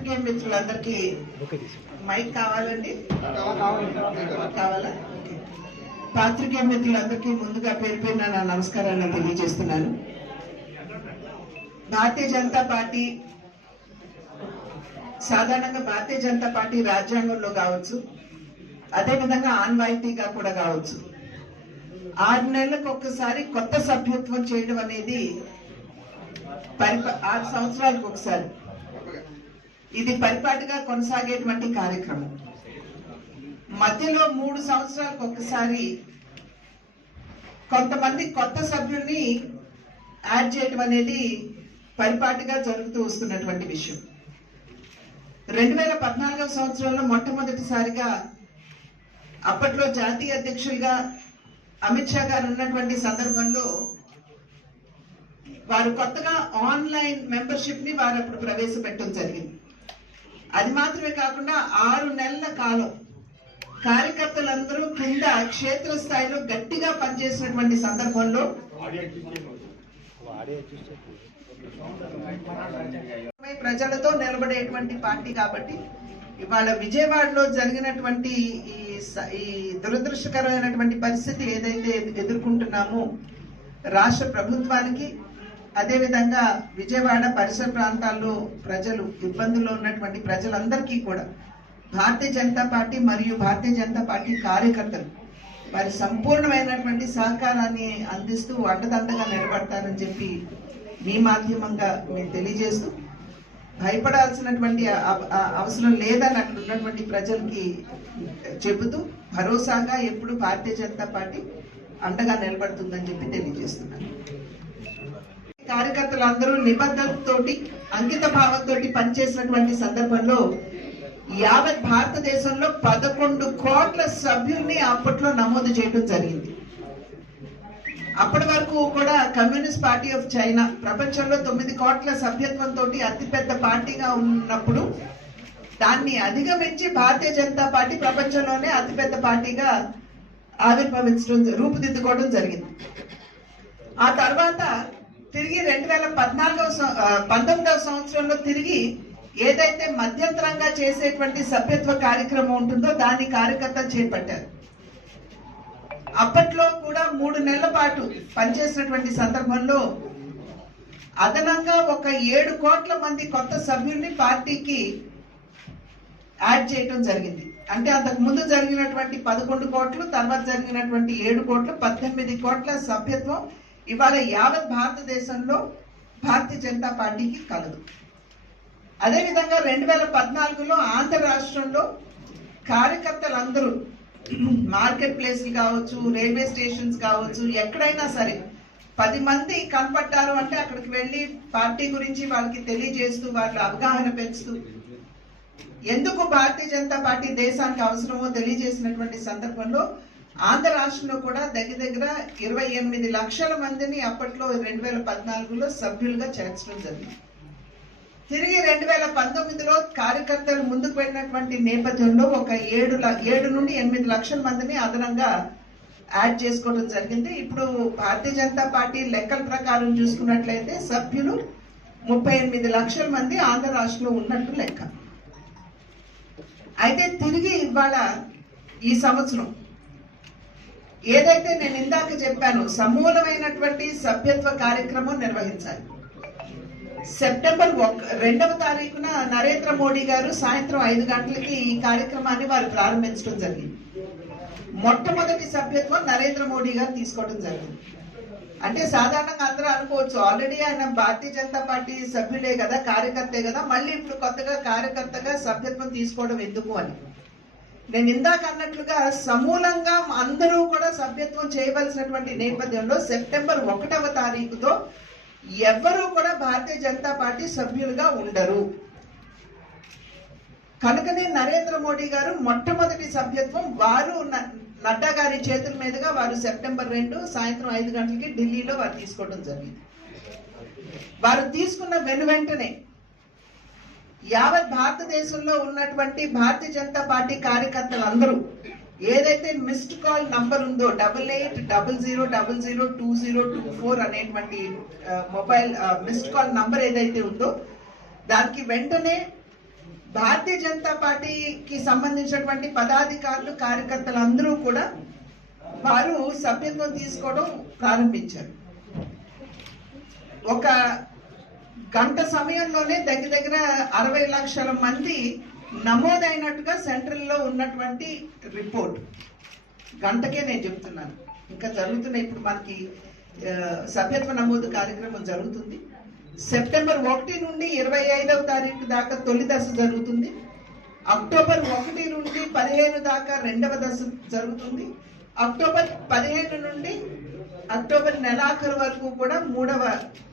పాత్రికేయ మిత్రులందరికీ మైక్ కావాలండి, కావాలా? పాత్రికేయ మిత్రులందరికీ ముందుగా పేరు పేరున నా నమస్కారాన్ని తెలియజేస్తున్నాను. భారతీయ జనతా పార్టీ సాధారణంగా భారతీయ జనతా పార్టీ రాజ్యాంగంలో కావచ్చు, అదేవిధంగా ఆన్వాయితీగా కూడా కావచ్చు, 6 నెలలకు ఒక్కసారి కొత్త సభ్యత్వం చేయడం అనేది 6 సంవత్సరాలకు ఒకసారి ఇది పరిపాటిగా కొనసాగేటువంటి కార్యక్రమం. మధ్యలో 3 సంవత్సరాలకు ఒకసారి కొంతమంది కొత్త సభ్యుల్ని యాడ్ చేయడం అనేది పరిపాటిగా జరుగుతూ వస్తున్నటువంటి విషయం. 2014వ సంవత్సరంలో మొట్టమొదటిసారిగా అప్పట్లో జాతీయ అధ్యక్షులుగా అమిత్ షా గారు ఉన్నటువంటి సందర్భంలో వారు కొత్తగా ఆన్లైన్ మెంబర్షిప్ ని వారు అప్పుడు ప్రవేశపెట్టడం జరిగింది. అది మాత్రమే కాకుండా 6 నెలల కాలం కార్యకర్తలందరూ కింద క్షేత్రస్థాయిలో గట్టిగా పనిచేసినటువంటి సందర్భంలో ప్రజలతో నిలబడేటువంటి పార్టీ కాబట్టి ఇవాళ విజయవాడలో జరిగినటువంటి ఈ దురదృష్టకరమైనటువంటి పరిస్థితి ఏదైతే ఎదుర్కొంటున్నామో రాష్ట్ర ప్రభుత్వానికి, అదేవిధంగా విజయవాడ పరిసర ప్రాంతాల్లో ప్రజలు ఇబ్బందుల్లో ఉన్నటువంటి ప్రజలందరికీ కూడా భారతీయ జనతా పార్టీ మరియు భారతీయ జనతా పార్టీ కార్యకర్తలు వారి సంపూర్ణమైనటువంటి సహకారాన్ని అందిస్తూ అండదండగా నిలబడతారని చెప్పి మీ మాధ్యమంగా మేము తెలియజేస్తూ, భయపడాల్సినటువంటి అవసరం లేదని అక్కడ ఉన్నటువంటి ప్రజలకి చెబుతూ భరోసాగా ఎప్పుడు భారతీయ జనతా పార్టీ అండగా నిలబడుతుందని చెప్పి తెలియజేస్తున్నాను. కార్యకర్తలందరూ నిబద్ధతతోటి అంకిత భావంతో పనిచేసినటువంటి సందర్భంలో యావత్ భారతదేశంలో 11 కోట్ల సభ్యుల్ని అప్పట్లో నమోదు చేయడం జరిగింది. అప్పటి వరకు కూడా కమ్యూనిస్ట్ పార్టీ ఆఫ్ చైనా ప్రపంచంలో 9 కోట్ల సభ్యత్వంతో అతిపెద్ద పార్టీగా ఉన్నప్పుడు దాన్ని అధిగమించి భారతీయ జనతా పార్టీ ప్రపంచంలోనే అతిపెద్ద పార్టీగా ఆవిర్భవించడం రూపుదిద్దుకోవడం జరిగింది. ఆ తర్వాత తిరిగి 2019వ సంవత్సరంలో తిరిగి ఏదైతే మధ్యంతరంగా చేసేటువంటి సభ్యత్వ కార్యక్రమం ఉంటుందో దాన్ని కార్యకర్తలు చేపట్టారు. అప్పట్లో కూడా 3 నెలల పాటు పనిచేసినటువంటి సందర్భంలో అదనంగా ఒక 7 కోట్ల మంది కొత్త సభ్యుల్ని పార్టీకి యాడ్ చేయడం జరిగింది. అంటే అంతకు ముందు జరిగినటువంటి 11 కోట్లు, తర్వాత జరిగినటువంటి 7 కోట్లు, 18 కోట్ల సభ్యత్వం ఇవాళ యావత్ భారతదేశంలో భారతీయ జనతా పార్టీకి కలదు. అదేవిధంగా 2014లో ఆంధ్ర రాష్ట్రంలో కార్యకర్తలందరూ మార్కెట్ ప్లేస్లు కావచ్చు, రైల్వే స్టేషన్స్ కావచ్చు, ఎక్కడైనా సరే 10 మంది కనపడ్డారు అంటే అక్కడికి వెళ్ళి పార్టీ గురించి వాళ్ళకి తెలియజేస్తూ వాళ్ళ అవగాహన పెంచుతూ ఎందుకు భారతీయ జనతా పార్టీ దేశానికి అవసరమో తెలియజేసినటువంటి సందర్భంలో ఆంధ్ర రాష్ట్రంలో కూడా దగ్గర 28 లక్షల మందిని అప్పట్లో 2014లో సభ్యులుగా చేర్చడం జరిగింది. తిరిగి 2019లో కార్యకర్తలు ముందుకు వెళ్ళినటువంటి నేపథ్యంలో ఒక 7 నుండి 8 లక్షల మందిని అదనంగా యాడ్ చేసుకోవడం జరిగింది. ఇప్పుడు భారతీయ జనతా పార్టీ లెక్కల ప్రకారం చూసుకున్నట్లయితే సభ్యులు 38 లక్షల మంది ఆంధ్ర రాష్ట్రంలో ఉన్నట్టు లెక్క. అయితే తిరిగి ఇవాళ ఈ సంవత్సరం ఏదైతే నేను ఇందాక చెప్పానో సమూలమైనటువంటి సభ్యత్వ కార్యక్రమం నిర్వహించాలి. సెప్టెంబర్ 2వ తారీఖున నరేంద్ర మోడీ గారు సాయంత్రం 5 గంటలకి ఈ కార్యక్రమాన్ని వారు ప్రారంభించడం జరిగింది. మొట్టమొదటి సభ్యత్వం నరేంద్ర మోడీ గారు తీసుకోవడం జరిగింది. అంటే సాధారణంగా అందరూ అనుకోవచ్చు, ఆల్రెడీ ఆయన భారతీయ జనతా పార్టీ సభ్యులే కదా, కార్యకర్తే కదా, మళ్ళీ ఇప్పుడు కొత్తగా కార్యకర్తగా సభ్యత్వం తీసుకోవడం ఎందుకు అని. నేను ఇందాక అన్నట్లుగా సమూలంగా అందరూ కూడా సభ్యత్వం చేయవలసినటువంటి నేపథ్యంలో సెప్టెంబర్ 1వ తారీఖుతో ఎవ్వరూ కూడా భారతీయ జనతా పార్టీ సభ్యులుగా ఉండరు. కనుకనే నరేంద్ర మోడీ గారు మొట్టమొదటి సభ్యత్వం వారు నడ్డా గారి చేతుల మీదుగా వారు సెప్టెంబర్ 2 సాయంత్రం 5 గంటలకి ఢిల్లీలో వారు తీసుకోవడం జరిగింది. వారు తీసుకున్న వెంటనే యావత్ భారతదేశంలో ఉన్నటువంటి భారతీయ జనతా పార్టీ కార్యకర్తలందరూ ఏదైతే మిస్డ్ కాల్ నంబర్ ఉందో 8800002024 అనేటువంటి మొబైల్ మిస్డ్ కాల్ నంబర్ ఏదైతే ఉందో దానికి వెంటనే భారతీయ జనతా పార్టీకి సంబంధించినటువంటి పదాధికారులు కార్యకర్తలు అందరూ కూడా వారు సభ్యత్వం తీసుకోవడం ప్రారంభించారు. ఒక గంట సమయంలోనే దగ్గర 60 లక్షల మంది నమోదైనట్టుగా సెంట్రల్లో ఉన్నటువంటి రిపోర్ట్. గంటకే నేను చెప్తున్నాను. ఇంకా జరుగుతున్నాయి. ఇప్పుడు మనకి సభ్యత్వ నమోదు కార్యక్రమం జరుగుతుంది. సెప్టెంబర్ 1 నుండి 25వ తారీఖు దాకా తొలి దశ జరుగుతుంది. అక్టోబర్ 1 నుండి 15 దాకా రెండవ దశ జరుగుతుంది. అక్టోబర్ 15 నుండి అక్టోబర్ నెలాఖరు వరకు కూడా మూడవ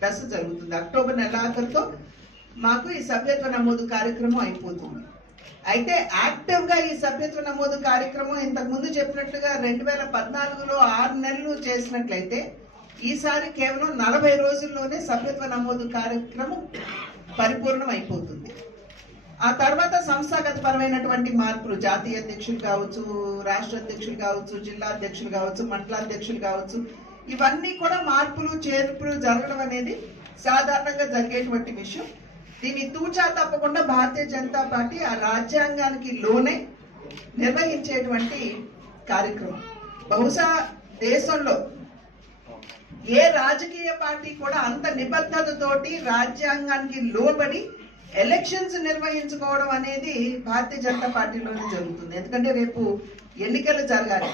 దశ జరుగుతుంది. అక్టోబర్ నెలాఖరుతో మాకు ఈ సభ్యత్వ నమోదు కార్యక్రమం అయిపోతుంది. అయితే యాక్టివ్ గా ఈ సభ్యత్వ నమోదు కార్యక్రమం ఇంతకు ముందు చెప్పినట్టుగా 2014లో 6 నెలలు చేసినట్లయితే ఈసారి కేవలం 40 రోజుల్లోనే సభ్యత్వ నమోదు కార్యక్రమం పరిపూర్ణం అయిపోతుంది. ఆ తర్వాత సంస్థాగత పరమైనటువంటి మార్పులు, జాతీయ అధ్యక్షులు కావచ్చు, రాష్ట్ర అధ్యక్షులు కావచ్చు, జిల్లా అధ్యక్షులు కావచ్చు, మండలాధ్యక్షులు కావచ్చు, ఇవన్నీ కూడా మార్పులు చేర్పులు జరగడం అనేది సాధారణంగా జరిగేటువంటి విషయం. దీన్ని తూచా తప్పకుండా భారతీయ జనతా పార్టీ ఆ రాజ్యాంగానికి లోనే నిర్వహించేటువంటి కార్యక్రమం. బహుశా దేశంలో ఏ రాజకీయ పార్టీ కూడా అంత నిబద్ధతతోటి రాజ్యాంగానికి లోబడి ఎలక్షన్స్ నిర్వహించుకోవడం అనేది భారతీయ జనతా పార్టీలోనే జరుగుతుంది. ఎందుకంటే రేపు ఎన్నికలు జరగాలి.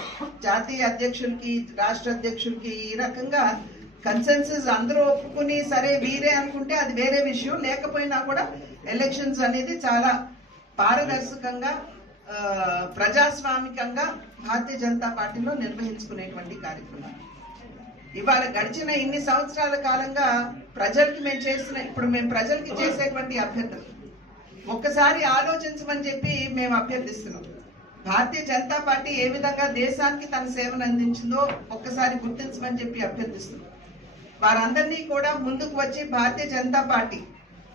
జాతీయ అధ్యక్షులకి, రాష్ట్ర అధ్యక్షులకి ఈ రకంగా కన్సెన్సస్ అందరూ ఒప్పుకుని సరే వీరే అనుకుంటే అది వేరే విషయం. లేకపోయినా కూడా ఎలక్షన్స్ అనేది చాలా పారదర్శకంగా ప్రజాస్వామికంగా భారతీయ జనతా పార్టీలో నిర్వహించుకునేటువంటి కార్యక్రమం. ఇవాళ గడిచిన ఇన్ని సంవత్సరాల కాలంగా ప్రజలకి మేము ప్రజలకి చేసేటువంటి అభ్యర్థన ఒక్కసారి ఆలోచించమని చెప్పి మేము అభ్యర్థిస్తున్నాం. భారతీయ జనతా పార్టీ ఏ విధంగా దేశానికి తన సేవను అందించిందో ఒక్కసారి గుర్తించమని చెప్పి అభ్యర్థిస్తున్నాం. వారందరినీ కూడా ముందుకు వచ్చి భారతీయ జనతా పార్టీ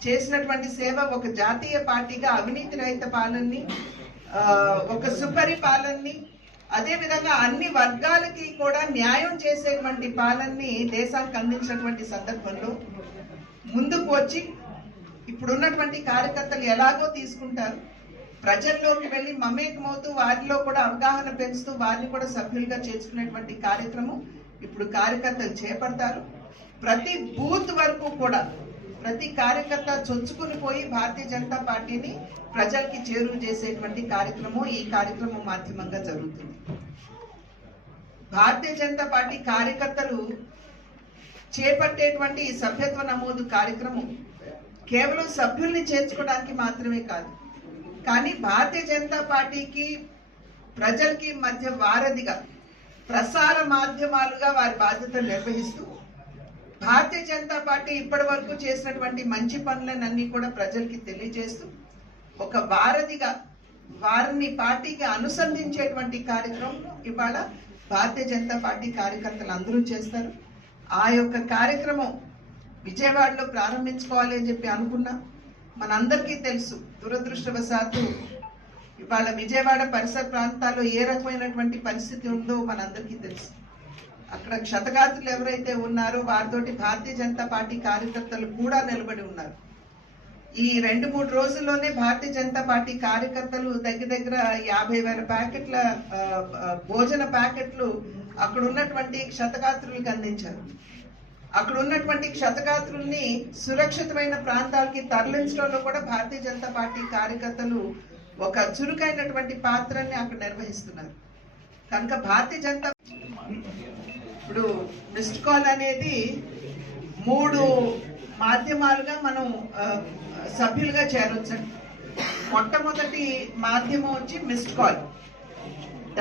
చేసినటువంటి సేవ ఒక జాతీయ పార్టీగా అవినీతి రహిత పాలనని, ఒక సుపరిపాలనని, అదే విధంగా అన్ని వర్గాలకి కూడా న్యాయం చేసేటువంటి పాలనని దేశానికి అందించినటువంటి సందర్భంలో ముందుకు వచ్చి ఇప్పుడున్నటువంటి కార్యకర్తలు ఎలాగో తీసుకుంటారు, ప్రజల్లోకి వెళ్ళి మమేకమవుతూ వారిలో కూడా అవగాహన పెంచుతూ వారిని కూడా సభ్యులుగా చేర్చుకునేటువంటి కార్యక్రమం ఇప్పుడు కార్యకర్తలు చేపడతారు. ప్రతి బూత్ వరకు కూడా ప్రతి కార్యకర్త చొచ్చుకుని పోయి భారతీయ జనతా పార్టీని ప్రజలకి చేరువ చేసేటువంటి కార్యక్రమం ఈ కార్యక్రమం మాధ్యమంగా జరుగుతుంది. భారతీయ జనతా పార్టీ కార్యకర్తలు చేపట్టేటువంటి ఈ సభ్యత్వ నమోదు కార్యక్రమం కేవలం సభ్యుల్ని చేర్చుకోవడానికి మాత్రమే కాదు, కానీ భారతీయ జనతా పార్టీకి ప్రజలకి మధ్య వారధిగా, ప్రసార మాధ్యమాలుగా వారి బాధ్యతలు నిర్వహిస్తూ భారతీయ జనతా పార్టీ ఇప్పటి వరకు చేసినటువంటి మంచి పనులన్నీ కూడా ప్రజలకి తెలియజేస్తూ ఒక వారధిగా వారిని పార్టీకి అనుసంధించేటువంటి కార్యక్రమం ఇవాళ భారతీయ జనతా పార్టీ కార్యకర్తలు అందరూ చేస్తారు. ఆ యొక్క కార్యక్రమం విజయవాడలో ప్రారంభించుకోవాలి అని చెప్పి అనుకున్నా. మనందరికీ తెలుసు, దురదృష్టవశాత్తు ఇవాళ విజయవాడ పరిసర ప్రాంతాల్లో ఏ రకమైనటువంటి పరిస్థితి ఉందో మనందరికీ తెలుసు. అక్కడ క్షతగాత్రులు ఎవరైతే ఉన్నారో వారితోటి భారతీయ జనతా పార్టీ కార్యకర్తలు కూడా నిలబడి ఉన్నారు. ఈ 2-3 రోజుల్లోనే భారతీయ జనతా పార్టీ కార్యకర్తలు దగ్గర 50,000 ప్యాకెట్ల భోజన ప్యాకెట్లు అక్కడ ఉన్నటువంటి క్షతగాత్రులకు అందించారు. అక్కడ ఉన్నటువంటి క్షతగాత్రుల్ని సురక్షితమైన ప్రాంతాలకి తరలించడంలో కూడా భారతీయ జనతా పార్టీ కార్యకర్తలు ఒక చురుకైనటువంటి పాత్రని అక్కడ నిర్వహిస్తున్నారు. కనుక భారతీయ జనతా ఇప్పుడు మిస్డ్ కాల్ అనేది 3 మాధ్యమాలుగా మనం సభ్యులుగా చేరొచ్చండి. మొట్టమొదటి మాధ్యమం వచ్చి మిస్డ్ కాల్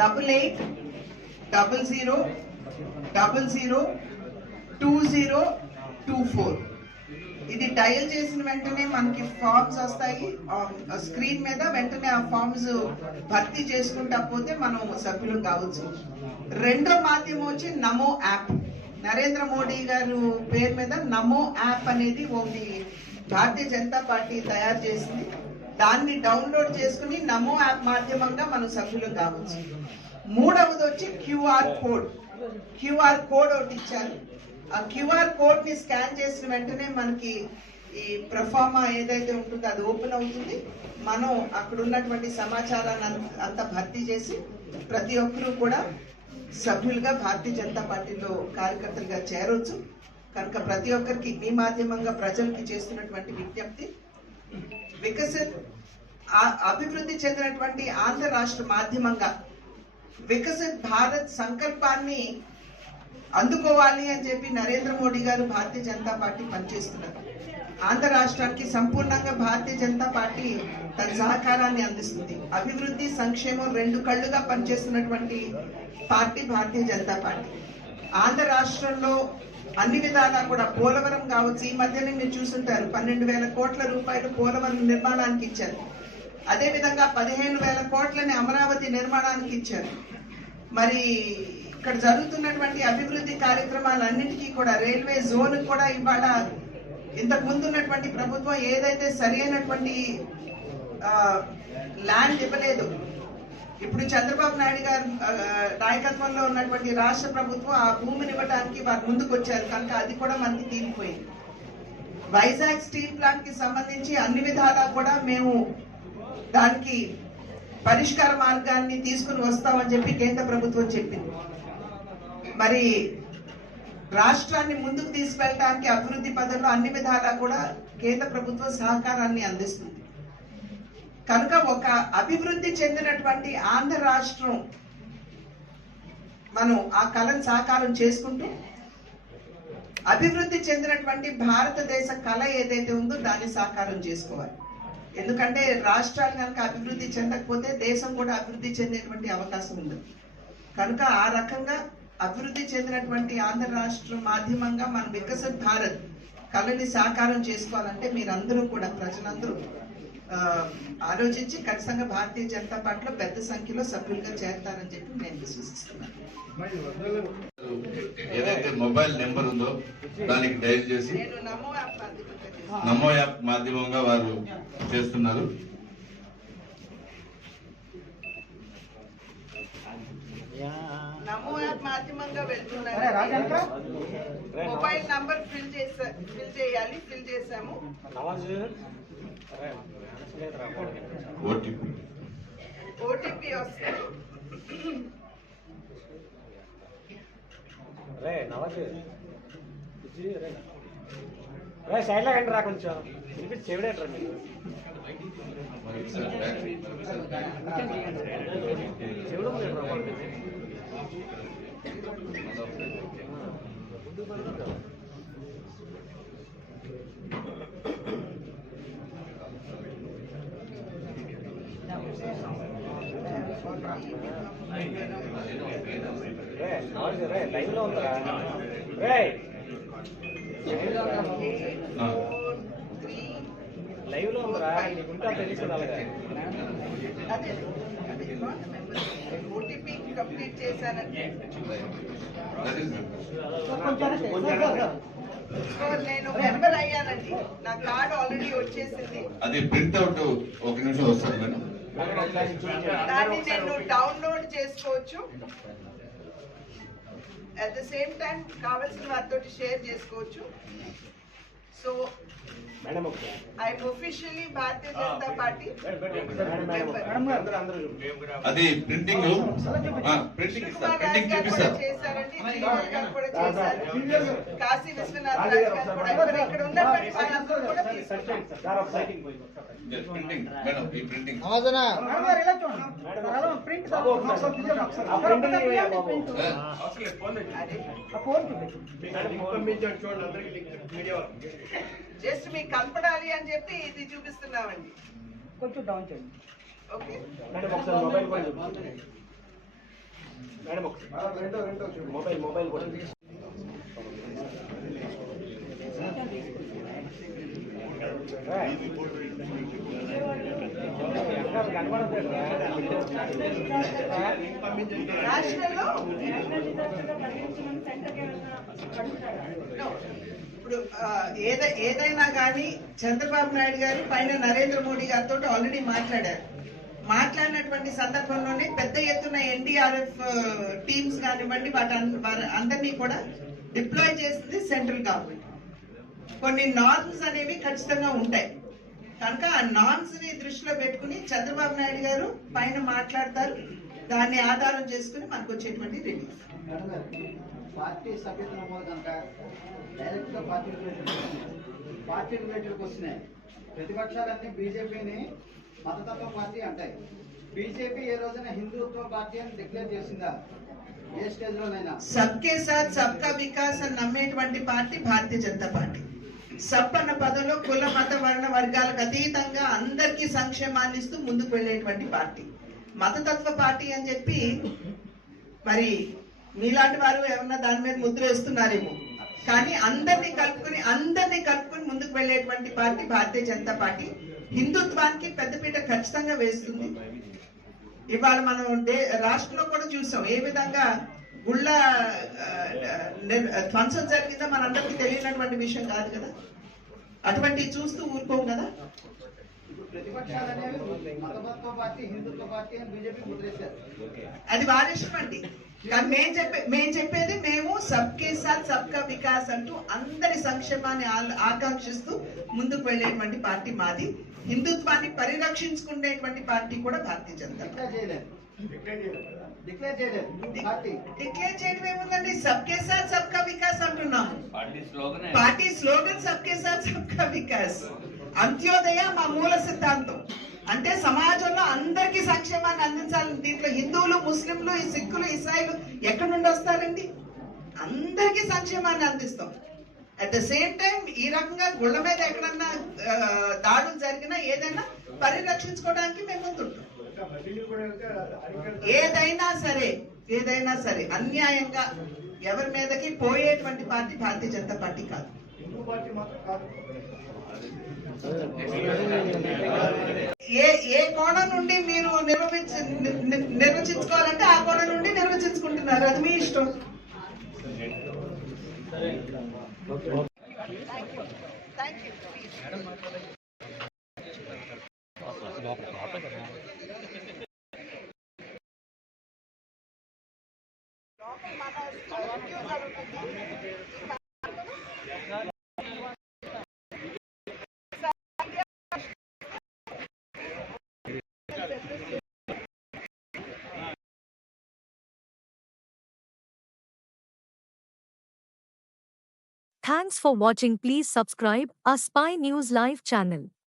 8800002024. ఇది డయల్ చేసిన వెంటనే మనకి ఫార్మ్స్ వస్తాయి స్క్రీన్ మీద. వెంటనే ఆ ఫార్మ్స్ భర్తీ చేసుకుంటా పోతే మనం సభ్యులు కావచ్చు. రెండో మాధ్యమం వచ్చి నమో యాప్. నరేంద్ర మోడీ గారు పేరు మీద నమో యాప్ అనేది ఒకటి భారతీయ జనతా పార్టీ తయారు చేసింది. దాన్ని డౌన్లోడ్ చేసుకుని నమో యాప్ మాధ్యమంగా మనం సభ్యులు కావచ్చు. మూడవది వచ్చి క్యూఆర్ కోడ్ ఒకటి ఇచ్చారు. ఆ క్యూఆర్ కోడ్ ని స్కాన్ చేసిన వెంటనే మనకి ఈ ప్రొఫార్మా ఏదైతే ఉంటుందో అది ఓపెన్ అవుతుంది. మనం అక్కడ ఉన్నటువంటి సమాచారాన్ని అంతా భర్తీ చేసి ప్రతి ఒక్కరూ కూడా సభ్యులుగా భారతీయ జనతా పార్టీలో కార్యకర్తలుగా చేరవచ్చు. కనుక ప్రతి ఒక్కరికి మీ మాధ్యమంగా ప్రజలకి చేస్తున్నటువంటి విజ్ఞప్తి, వికసిత్ అభివృద్ధి చెందినటువంటి ఆంధ్ర రాష్ట్ర మాధ్యమంగా వికసిత్ భారత్ సంకల్పాన్ని అందుకోవాలి అని చెప్పి నరేంద్ర మోడీ గారు భారతీయ జనతా పార్టీ పనిచేస్తున్నారు. ఆంధ్ర రాష్ట్రానికి సంపూర్ణంగా భారతీయ జనతా పార్టీ తన సహకారాన్ని అందిస్తుంది. అభివృద్ధి సంక్షేమం రెండు కళ్ళుగా పనిచేస్తున్నటువంటి పార్టీ భారతీయ జనతా పార్టీ. ఆంధ్ర రాష్ట్రంలో అన్ని విధాలా కూడా పోలవరం కావచ్చు, ఈ మధ్యనే మీరు చూసుంటారు 12,000 కోట్ల రూపాయలు పోలవరం నిర్మాణానికి ఇచ్చారు. అదేవిధంగా 15,000 కోట్లని అమరావతి నిర్మాణానికి ఇచ్చారు. మరి ఇక్కడ జరుగుతున్నటువంటి అభివృద్ధి కార్యక్రమాలన్నింటికీ కూడా రైల్వే జోన్ కూడా ఇవాళ ఇంతకు ముందు ఉన్నటువంటి ప్రభుత్వం ఏదైతే సరి అయినటువంటి ల్యాండ్ ఇవ్వలేదు, ఇప్పుడు చంద్రబాబు నాయుడు గారు నాయకత్వంలో ఉన్నటువంటి రాష్ట్ర ప్రభుత్వం ఆ భూమిని ఇవ్వడానికి వారు ముందుకు వచ్చారు. కనుక అది కూడా మనకి తీరిపోయింది. వైజాగ్ స్టీల్ ప్లాంట్ కి సంబంధించి అన్ని విధాలా కూడా మేము దానికి పరిష్కార మార్గాన్ని తీసుకుని వస్తామని చెప్పి కేంద్ర ప్రభుత్వం చెప్పింది. మరి రాష్ట్రాన్ని ముందుకు తీసుకెళ్ళడానికి అభివృద్ధి పదంలో అన్ని విధాలా కూడా కేంద్ర ప్రభుత్వం సహకారాన్ని అందిస్తుంది. కనుక ఒక అభివృద్ధి చెందినటువంటి ఆంధ్ర రాష్ట్రం మనం ఆ కళను సాకారం చేసుకుంటూ అభివృద్ధి చెందినటువంటి భారతదేశ కళ ఏదైతే ఉందో దాన్ని సాకారం చేసుకోవాలి. ఎందుకంటే రాష్ట్రాలు కనుక అభివృద్ధి చెందకపోతే దేశం కూడా అభివృద్ధి చెందేటువంటి అవకాశం ఉంది. కనుక ఆ రకంగా అభివృద్ధి చెందినటువంటి ఆంధ్ర రాష్ట్రం మాధ్యమంగా మనం వికసిత్ భారత్ కళని సాకారం చేసుకోవాలంటే మీరందరూ కూడా ప్రజలందరూ ఆలోచించి ఖచ్చితంగా భారతీయ జనతా పార్టీలో పెద్ద సంఖ్యలో సభ్యులుగా చేరతారని చెప్పి నేను విశ్వసిస్తున్నాను. ఏదైతే మొబైల్ నెంబర్ ఉందో దానికి డైల్ చేసి నమో యాప్ మాధ్యమంగా వారు చేస్తున్నారు. నమో యాప్ మాధ్యమంగా వెళ్తున్నారు. మొబైల్ నంబర్ ఫిల్ చేయాలి. ఫిల్ చేసాము. ఓటీపీ వస్తుంది. సైడ్లో కండి రా, కొంచెం చెవిడేట్రా మీరు చెవిడ లైవ్ లో ఉందా? లైవ్ లో ఉందా? నీకుంటా తెలుసు అలాగే. ఓటీపీ కంప్లీట్ చేశానంటే నేను మెంబర్ అయ్యానండి. నా కార్డ్ ఆల్రెడీ వచ్చేసింది. అది ప్రింట్ అవుట్ ఒక నిమిషం వస్తుంది మేడం. దాన్ని నేను డౌన్లోడ్ చేసుకోవచ్చు. అట్ ద సేమ్ టైం కావాల్సిన వారితో షేర్ చేసుకోవచ్చు. So I'm officially Bharatiya Janata party. అది ప్రింటింగ్ చేశారండి. జీవన్ గారు కూడా చేశారు. కాశీ విశ్వనాథ్ రాజు గారు కూడా ఇక్కడ ఉన్నటువంటి వాళ్ళందరూ కూడా జస్ట్ మీకు కనపడాలి అని చెప్పి ఇది చూపిస్తున్నామండి. కొంచెం డౌన్ చేయండి. ఓకే మేడం ఒకసారి మొబైల్ కూడా మేడం ఒకసారి మొబైల్ కూడా రాష్ట్రంలో ఇప్పుడు ఏదైనా కానీ చంద్రబాబు నాయుడు గారు పైన నరేంద్ర మోడీ గారితో ఆల్రెడీ మాట్లాడారు. మాట్లాడినటువంటి సందర్భంలోనే పెద్ద ఎత్తున ఎన్డీఆర్ఎఫ్ టీమ్స్ కానివ్వండి అందరినీ కూడా డిప్లాయ్ చేసింది సెంట్రల్ గవర్నమెంట్. కొన్ని నార్మ్స్ అనేవి ఖచ్చితంగా ఉంటాయి. కనుక ఆ నార్మ్స్ ని దృష్టిలో పెట్టుకుని చంద్రబాబు నాయుడు గారు పైన మాట్లాడతారు. దాన్ని ఆధారం చేసుకుని మనకు వచ్చేటువంటి రిలీఫ్. పార్టీ సభ్యత నమోదు కనుక డైరెక్ట్ గా పార్టీ రిలేటెడ్కి వస్తున్నాయి. ప్రతిపక్షాలన్నీ బీజేపీని మతతత్వ పార్టీ అంటాయి. బీజేపీ ఏ రోజైనా హిందుత్వ పార్టీ అని డిక్లేర్ చేసిందా? ఏ స్టేజ్ లోనైనా? సబ్కే సాత్ సబ్కా వికాస్ అని నమ్మేటువంటి పార్టీ భారతీయ జనతా పార్టీ. సబ్ అన్న పదంలో కుల మత వర్ణ వర్గాలకు అతీతంగా అందరికీ సంక్షేమాన్ని ఇస్తూ ముందుకు వెళ్ళేటువంటి పార్టీ. మతతత్వ పార్టీ అని చెప్పి మరి మీలాంటి వారు ఏమన్నా దాని మీద ముద్ర వేస్తున్నారేమో, కానీ అందరినీ కలుపుకొని ముందుకు వెళ్ళేటువంటి పార్టీ భారతీయ జనతా పార్టీ. హిందుత్వానికి పెద్దపీట ఖచ్చితంగా వేస్తుంది. ఇవాళ మనం రాష్ట్రంలో కూడా చూసాం ఏ విధంగా గుళ్ళ ధ్వంసం జరిగిందో మనందరికీ తెలియనటువంటి విషయం కాదు కదా. అటువంటి చూస్తూ ఊరుకోం కదా. ప్రతిపక్షాలు అనేవి మతతత్వ పార్టీ, హిందుత్వ పార్టీ అని బీజేపీ ముద్రేశారు. అది వారి ఇష్టం అండి. కానీ మేము చెప్పేది మేము సబ్కే సాత్ సబ్కా వికాస్ అంటూ అందరి సంక్షేమాన్ని ఆకాంక్షిస్తూ ముందుకు వెళ్ళేటువంటి పార్టీ మాది. హిందుత్వాన్ని పరిరక్షించుకునేటువంటి పార్టీ కూడా భారతీయ జనతా పార్టీ. డిక్లేర్ చేయడం ఏముందండి? సబ్కే సాత్ సబ్కా వికాస్ అంటున్నాము. పార్టీ స్లోగన్ సబ్కే సాత్ సబ్కా వికాస్. అంత్యోదయ మా మూల సిద్ధాంతం. అంటే సమాజంలో అందరికీ సంక్షేమాన్ని అందించాలని. దీంట్లో హిందువులు, ముస్లింలు, సిక్కులు, ఇసాయిలు ఎక్కడి నుండి వస్తారండి? అందరికీ సంక్షేమాన్ని అందిస్తాం. అట్ ద సేమ్ టైం ఈ రకంగా గుళ్ళ మీద ఎక్కడన్నా దాడులు జరిగినా ఏదైనా పరిరక్షించుకోవడానికి మేము ముందుంటాం. ఏదైనా సరే అన్యాయంగా ఎవరి మీదకి పోయేటువంటి పార్టీ భారతీయ జనతా పార్టీ కాదు. ఏ కోణం నుండి మీరు నిర్వచించుకోవాలంటే ఆ కోణం నుండి నిర్వచించుకుంటున్నారు. అది మీ ఇష్టం. Thanks for watching. Please subscribe our Spy News Live channel.